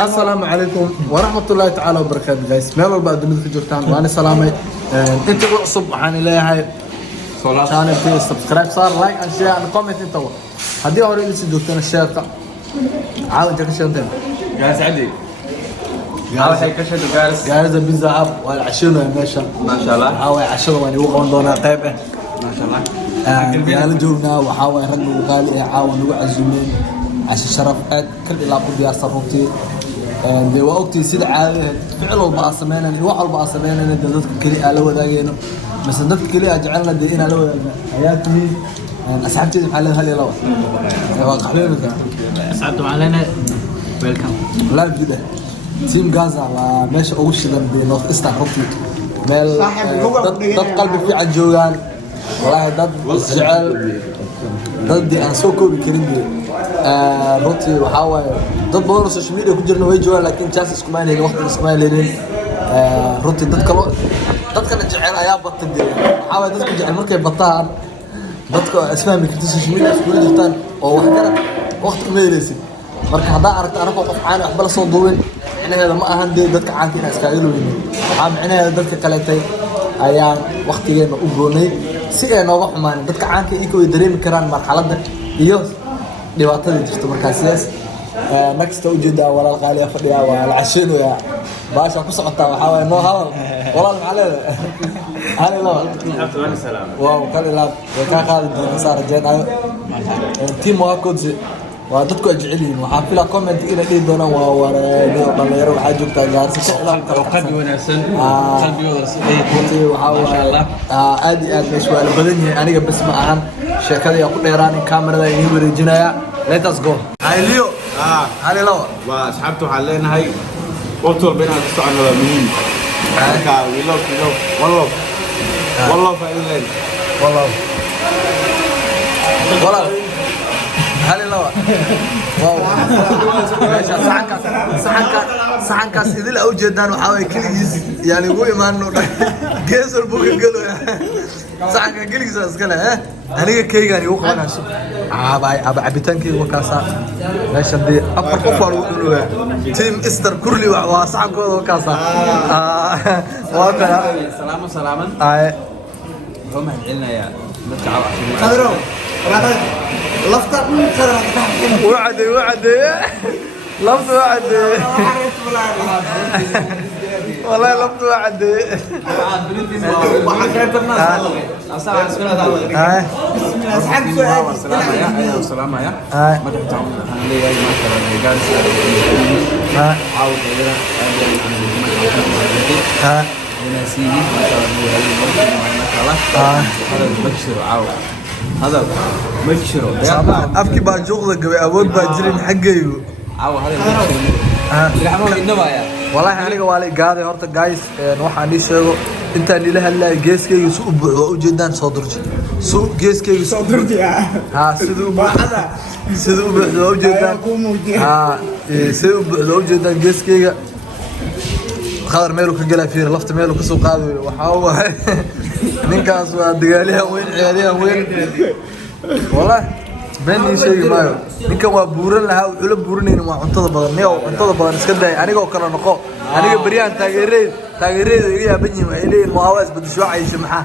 السلام عليكم ورحمة الله تعالى وبركاته جايز ميل والبا دنيا كجورتان وانا سلامي انت عصب waxaan leeyahay channel في subscribe صار لايك and share and comment انت hadii hore idin joogtana share-ka عاود ka share جالس عندي جالس هيك كشد جالس جاهز بيتزا اب والعشاء ماشا ما شاء الله waxaa عشاء waan ugu qaban doonaa qayb ah ما شاء الله yaala joognaa waxaa rag ugu qaali ah caawan ugu casuumeen casho sharaf aad ka ilaa ku diyaarsan runtii de waa ogtii sida caadiga ficil walba aan sameynayno wax walba aan sameynayno dadka kali aan la wadaagayno مثلا dadka kali aan jecelna de inaan la wadaagno hay'adii asxaabteeda maxaa la heli lawa waa qaxweynka asxaabtu علينا welcome live jida team Gaza waa meesha ugu shidan de North Eastern runtii meel dad qalbi fiican joogaan wallahi dad jecel dad aan soo koobi karin runtii waxaa waaye dad badan oo social media ku jirna way joogaan laakiin chance isku maaneyn waqti isku maaneyn runtii dadkana jecel ayaa batay waxaa waaye dadka jecel markay bataan dadka isfahmi karta social media isku jirtaan oo wax kale waqti ma helaysid marka hadaa aragto anagoo qof caan waxba la soo duubin micnaheeda ma ahan dee dadka caanka inay iska ilaalin waxaa micnaheeda dadka kaleetay ayaa waqtigeena u goonay si ay nooga xumaan dadka caanka iyagu ay dareemi karaan marxaladda iyo dhibaatada jirta markaas sidaas next u jeeda walaal qaali ah fadhiya waa la casheynaya baasha ku socota waxa way noo hadal walaal maxaleeda hal ila حبيبي سلام waaw kale la ka qaadi doona saar jeedayo team waa koodsi waa dadku ay jecel yihiin waxaa fila comment ina dhigi doona waa wareeyo dhalinyaro waxaa joogtaa gaarsi ka ilaa qalbi wanaagsan qalbigooda runtii waxaa aad iyo aad meesha waa la badan yahay aniga bas ma ahan sheekada yaa ku dheeraan in kaamirada ay iin wareejinaya let us go hayliyo hali lawa واصحابته علينا هاي قلت له بينها تسعنا مهم هيك وي لوف والله والله فايلين والله والله هل لو واو saxankaas idil u jeedaan waxa way kaligiis yani ugu imaano geesol buu ka galo saxanka kaligiis iska leh aniga keegaan ugu qabanayso aba cabitaankii wakaasa meeshan dee afar qof waa lagu dhulaa team Easter kurli waa saxankooda wakaasa waa ka سلاما ay هم هنعلنا يا نتعاو قدروا لفظة وعدي لفظ وعدي والله لفظ وعدي سلام يا ما تحتاجون انا لي ما شاء الله جالس عاود هنا سيدي ما شاء الله هذا مبشر عاود هذا مبشر afki baa juuqda gabay awood baa jirin xaggaygu عاود هذا مبشر رحمه انما يا والله aniga waa la gaaday horta guys waxaan ii sheego intaan ila hadlay geeskaygu soo buuxo u jeedaan soo durji soo geeskaygu soo durji ha sidoo u buuxo u jeedaan ha sidoo u buuxo u jeedaan geeskayga khadar meelu ka galay fiir lafta meelu ka soo qaadayo waxa waay ninkaas waa dagaaliyahan weyn ciyaariyahan weyn والله بني شيء ما ninkan waa buuran lahaa wuxuu la buuranayna waa cuntada badan niyo cuntada badan iska day aniga oo kala noqo aniga bariyaan taageereed iga yaaban yihiin ay leeyihiin maawaas badasho caysha maxaa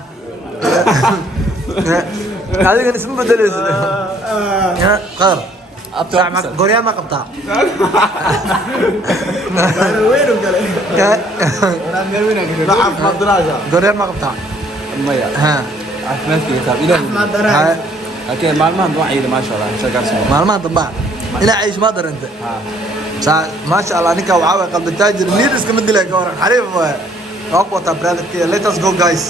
adiga isma bedelaysid ya qar abtaa goryaa ma qabtaa وين وقال احمد دراجة goryaa ma qabtaa ميا ha عفنات كتاب الى احمد دراجة اوكي معلومات وعي ما شاء الله شغال سوا maalmaha dambaa ilaa caysh ma daranta ما شاء الله ninka waxa way qalbi taajir niid iska mid dilay ka waran xariif waa waqta brother let us go guys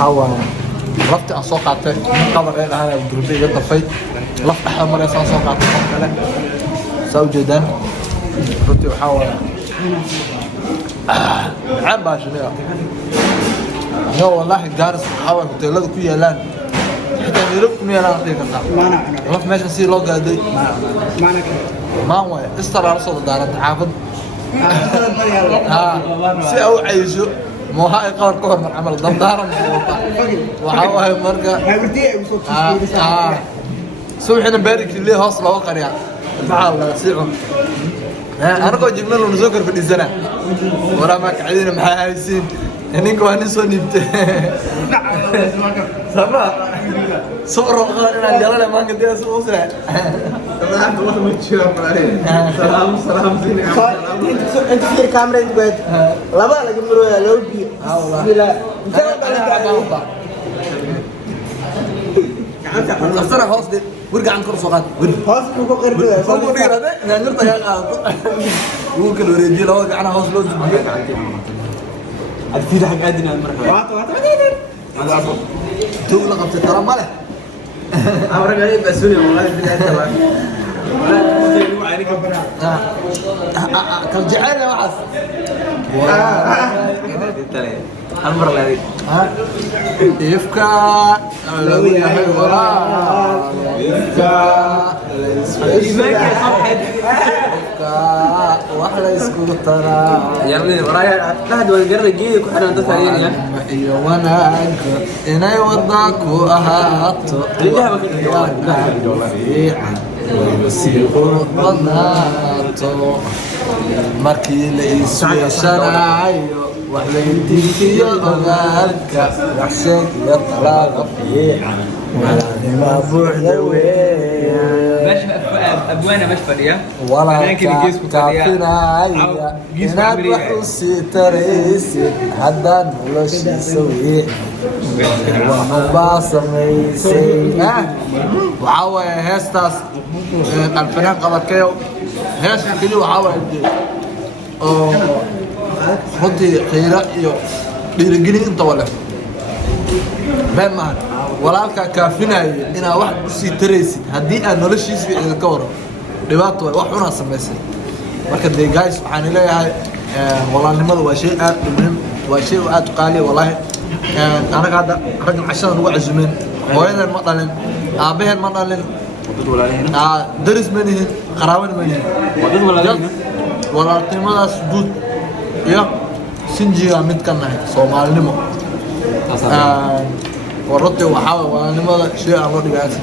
hawa lafta aan soo qaatay qabar ay dhahay durbi iga dafay laf dhaxal mar aan soo qaatay oo kale soo jeedaan runtii waxa waa عم باشنيا يا والله جارس حاول hoteelada ku yaalaan xitaa Yurub ku yaalaan qiiq karta ما نحن laf meesha si loo gaaday ما نحن ما way istaraar soo daarad xaafad si au cayso ما هاي قار كور من عمل ضمدارا waxa way marka هاي بدي سوحنا بارك لي هوس لو قريا الله سيعون أنا كنت جبنا له نسكر في السنة ورا ما قاعدين مع عايزين هنيك وانا صنيبت سما صور وقالنا جلنا ما قد يسوس سلام انت في الكاميرا انت قاعد لا بقى لك مرو يا لودي لا أصلا هوس دي ورجع عن كرسي قاد هوس كوكو قرد هو مدير هذا نرتا يا قاد ممكن وريجي لو أنا هوس لوز في ده حاجة أدنى المرة وات هذا أصلا تقول لقب ترى ماله أمرك عليه بسوني والله في ده تبع ولا عليك كم جعان يا وحس المرة اللي يفكا لو يا ولا يفكا وحلا يسكت ترى يا ابني ورايا تحت والقرن جيك وحنا ندفع يا وانا inay wadaku ahaato sii badnaato markii la isweeshanayo wax laydiikiyo ogaalka wax sheeg iyo talaaqa fiican walaalnima buuxda weeyaan أبوانا مش فاضية walaalka kaafinaya inaad wax u sii taraysid haddaan noloshiisa wii waxbaa samaysay waxaa waaye heestaas alfanaan qabadkayo heeska keli waxaa waaye oo runtii qiiro iyo dhiirigelin intaba leh been maahan walaalkaa kaafinaayo inaad wax u sii taraysid haddii aad noloshiisa wii ka waro dhibaato wax xunaa samaysay marka dee guys waxaan leeyahay walaalnimadu waa shay aad u muhiim waa shay aad u qaali wallaahi anaga hadda raggan cashada nagu cazumeen hooyadan ma dhalin aabaheen ma dhalin daris ma nihin qaraabana ma nihin walaalnimadaas guud iyo sinjiga mid ka nahay soomaalinimo ورطي وحاول ونمضى شيء الرد بأسن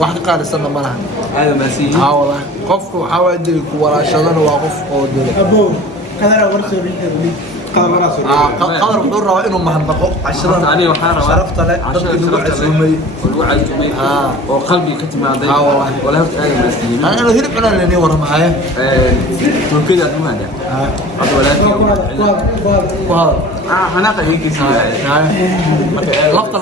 واحد قال السنة ما لها هذا مسيح حاول قف وحاول يدرك ولا شغل وقف ودرك ابو كذا ورث قدر بدور إنه مهنقوا عشرة عليه وحارة شرفت له شرفت له والوعي الجميل وقلبي كتم هذا والله ولا هرت آية مسيح أنا هرب أنا اللي ورا معايا تركيا مو هذا هذا ولا هناك هيك سنة لقطة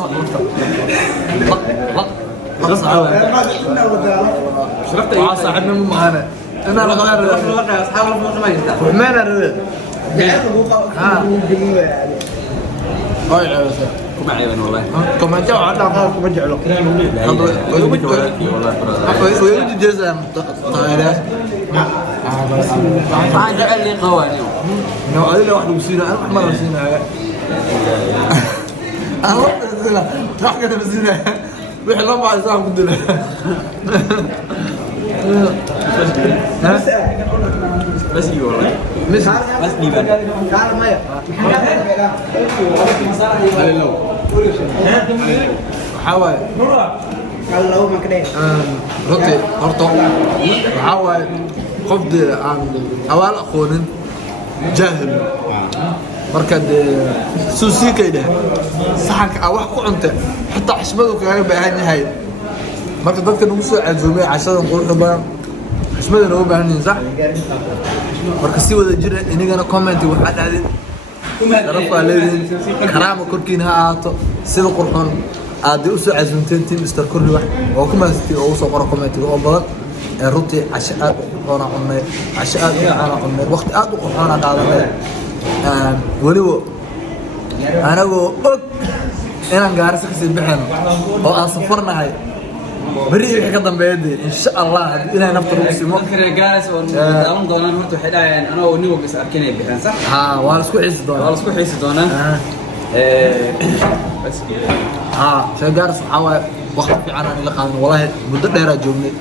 شرفت صاحبنا مو معانا أنا غير أصحاب ما يستاهل وحمانا الرد كم عيبا والله كمان جاوا عندنا قالوا كمان جعلوا ويوجد جزء طائرات ما جعل لي قوانين نوع هذه واحد وسيلة أنا ما وسيلة أنا وسيلة راح كده وسيلة وإحنا ما عايزين كده بس لي والله بس لي بقى تعال مايا حاول قال له ما كده رطي هرطو حاول قفد عن أول أخوين جاهل marka suusi kayda saxanka wax ku cunta xataa xishmadu kaga baahan yahay marka dadka nagu soo cazumay cashada quruxda badan xishmada nagu baahan yihiin sax marka si wada jira inagana comment waxa dhacday rafa leedin karaama korkiina ha ahaato sida qurxoon aad u soo cazumteen team Mr. Kurri wax oo kuma haystay oo soo qoro comment oo badan ee runtii casho aad u qurxoon cunay casho aad u cunay waqti aad u qurxoon qaadanay waliba anagoo og inaan gaarisa kasii bixin oo aan safarnahay beri wixii ka dambeeyay insha Allah inay nafta ugu simo gaas oo daalan doonaan horta waxay dhaayeen anoo nin walba is arkinay bixin sax waa isku xiisi doonaa waa isku xiisi doonaa bas shay gaaris waxa waaye waqti fiican aan la qaadan wallahi muddo dheer aan joognay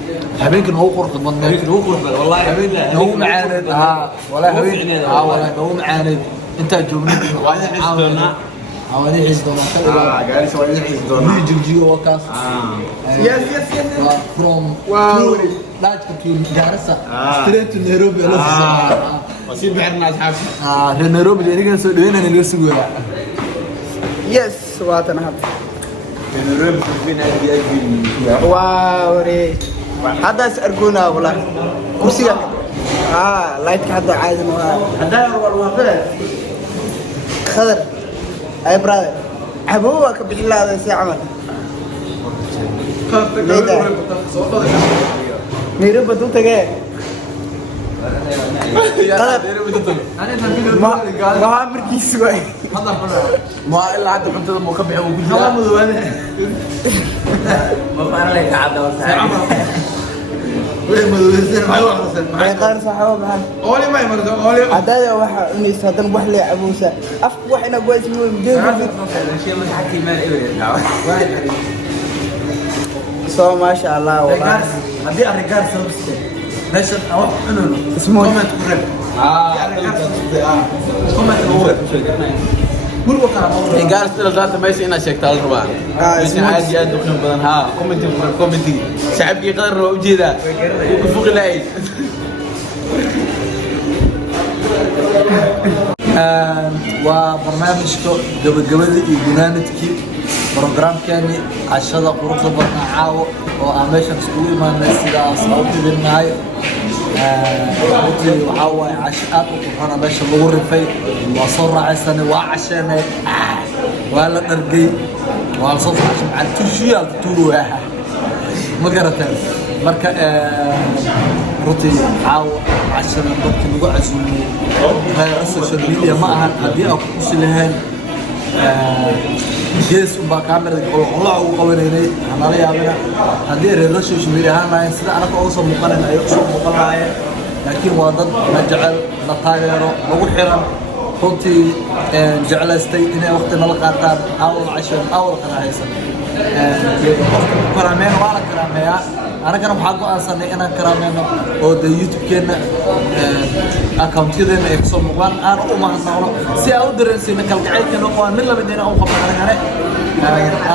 habeenkii ugu qurux badnaa ugu qurux badan wallahi habeenkii ugu macaaneed wallahi habeenkii wallahi ugu macaaneed inta joognay حوالي عز دولار قال سوالي عز دولار جيجي وكاس يس from واو daajka kii Garissa straight to Nairobi la soo وسيل بحرنا أصحابي reer Nairobi aniga soo dhaweynayna laga sugayaa yes waatan had نروح فين أجي waaw re haddaas argoonaa walahi kursiga lightka hadda caadin waa haddaa walwaqada khadar ay brother عبوه كبحل هذا سي عمل ميرو بدو تجاه ما عمر كيس شوي ما إلا عاد حتى المكبع وكل ما فعلا لك عبد ما يقارن صحابه معنا أولي ما يمرض أولي عدايا واحد إني صدق وحلي عبوسة أفك وحنا قوي اسمه بدون شيء ما حكي ما واحد سو ما شاء الله والله هذه الرجال سوبس نشر أو إنه اسمه قال استلى ذات ماشي أنا شكت على الربع ماشي عادي أدو خن بدن ها كومنتي شعب يقرر وجيدا وكفوق العيد وبرنامجك gabagabadii iyo gunaanadkii programkani cashada quruxda badna caawo oo aan meeshan iskugu imaanay sidaas awgeedinahay runtii waxaa waaye casho aad u qurxana meesha lagu rifay waa soo raacaysanay waa casheenay waa la dhargay waa la soo raacay macal tushiyaal tuuru ma garateen marka runtii caawo cashada dadka lagu casuumay social media ma ahan haddii aan ku kusi lahayn gees unbaa kaamirada qoloqolaha ugu qabanaynay hanala yaabina haddii reerla social media ahaan lahayn sida anaga uga soo muuqanayn ay usoo muuqan lahaayeen laakiin waa dad na jecel na taageero nagu xiran runtii jeclaystay inay waqti nala qaataan aawal cashan aawal qaraahaysan qofka ku karaameyn waa la karaameeyaa anagana waxaan go'aansanay inaan karaameyno oo de youtube-keena account-yadeena ay kasoo muuqdaan aan u mahadnaqno si aan u dareensiino kalgacaylkeena oo aan mid lamid inaan u qabno anagane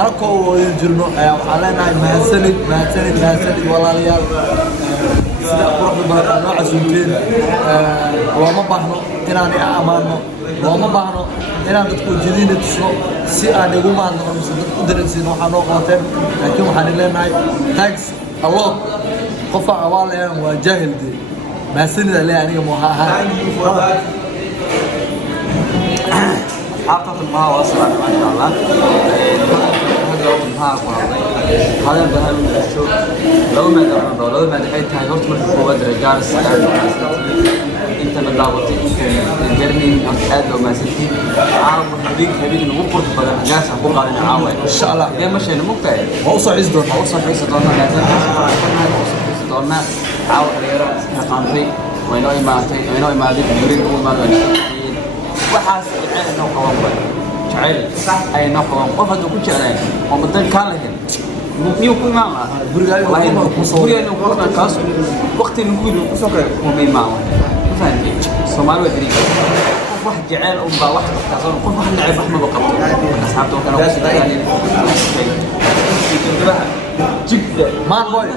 anakoo wada jirno waxaan leenahay mahadsanid walaalayaal sida quruxda badan aad noo casuumteen looma baahno inaan i ammaano looma baahno inaan dadku ujeedina tusno si aan igu mahadnaqno mise dadku u dareensiino waxaa noo qabateen laakiin waxaan leenahay thanks الله قفا أولا وجاهل دي ما سند عليه يعني موها حاطط الماء وصل ما شاء الله هذا الماء هذا ذهب من الشوك لو ما درنا لو ما دحيت هاي قلت مرة قوة رجال السلام انت مدعوتي انت جرني أفعاد لو ما سنتي عارف هبيك نوقف بدل ناس حقوق علينا عاوي إن شاء الله ليه مش مقطع وأوصل عز دون أوصل عز دون لازم أوصل عز دون عاود غيره قامتي وينو ما دي يريد هو ما وحاس عين نو قوم جعل أي نو قوم قف هذا كل شيء ومدن كان لهم ممكن يكون معه برجال برجال نقول ما كاس وقت نقول سكر مبين معه فهمت سومالي ودري واحد جعل أم واحد كاسون قف واحد لعب أحمد وقبته أصحابته كانوا يعني جدا مان بوي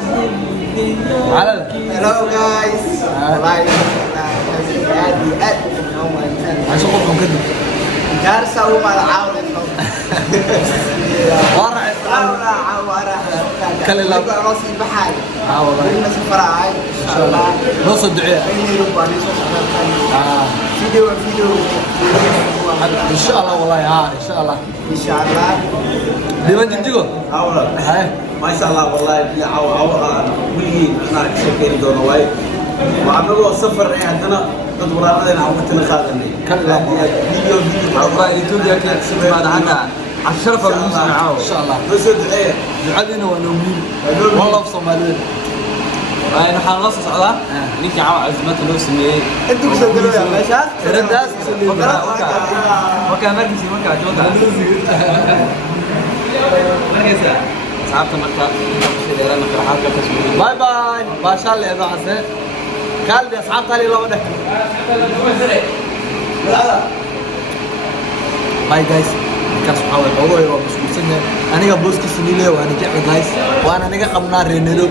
على hello guys والله عشان قفهم كده جارسة وما العاون ورع كل الله راسي بحال والله الناس فرعاي ان شاء الله نص الدعاء فيديو ان شاء الله والله ان شاء الله ان شاء الله لمن تجيكم والله ما شاء الله والله عو ولي أنا شكري دون وايد وعملوا سفر عندنا تدور علينا عمتنا خالدني كلا فيديو والله يتوب يا كده سبب هذا حتى الشرف المسلم عاو ان شاء الله بس دعاء دعادنا ونومين والله في صوماليين أنا حنص على نيجي عاو عزمة لو سميه انتوا بتسجلوا يا باشا رداس وكان مركزي مركز جوده مركز صعبت مركز شديرة مركز حاجة تسميه باي باي ما شاء الله يا بعزة قال لي اصحاب تالي لو ده باي جايز كاس حاول هو يروح مش مسنة انا بوسكي سنيله وانا جاي جايز وانا نيجا قمنا رينيلو